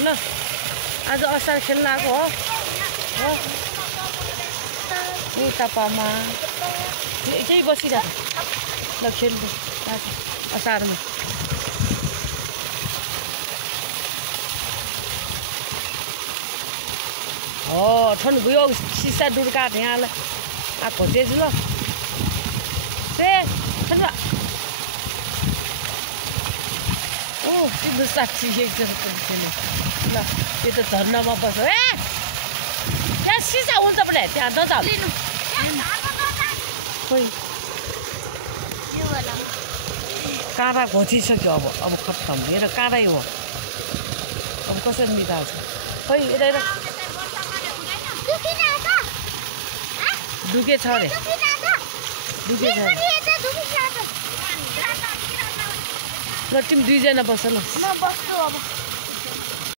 ल आज असार खेल्न आएको हो टापामा केही बसिरहेको ल खेल्नु असारमा हो ठन्डु भयो सिसा डुर्का यहाँलाई आएको जेजु ल से ठन्डु ओ तिम्रो साक्षी एकजना खेल्नु ल त्यो त झर्नामा बस्छ ए त्यहाँ सिसा हुन्छ भने त्यहाँ नजाऊ खोइ काँडा घोचिसक्यो अब खत्तम हेर काँडै हो अब कसरी निकाल्छ खोइ यता दुखे छ अरे दुखे छ ल तिमी दुईजना बस्छ ल म बस्छु अब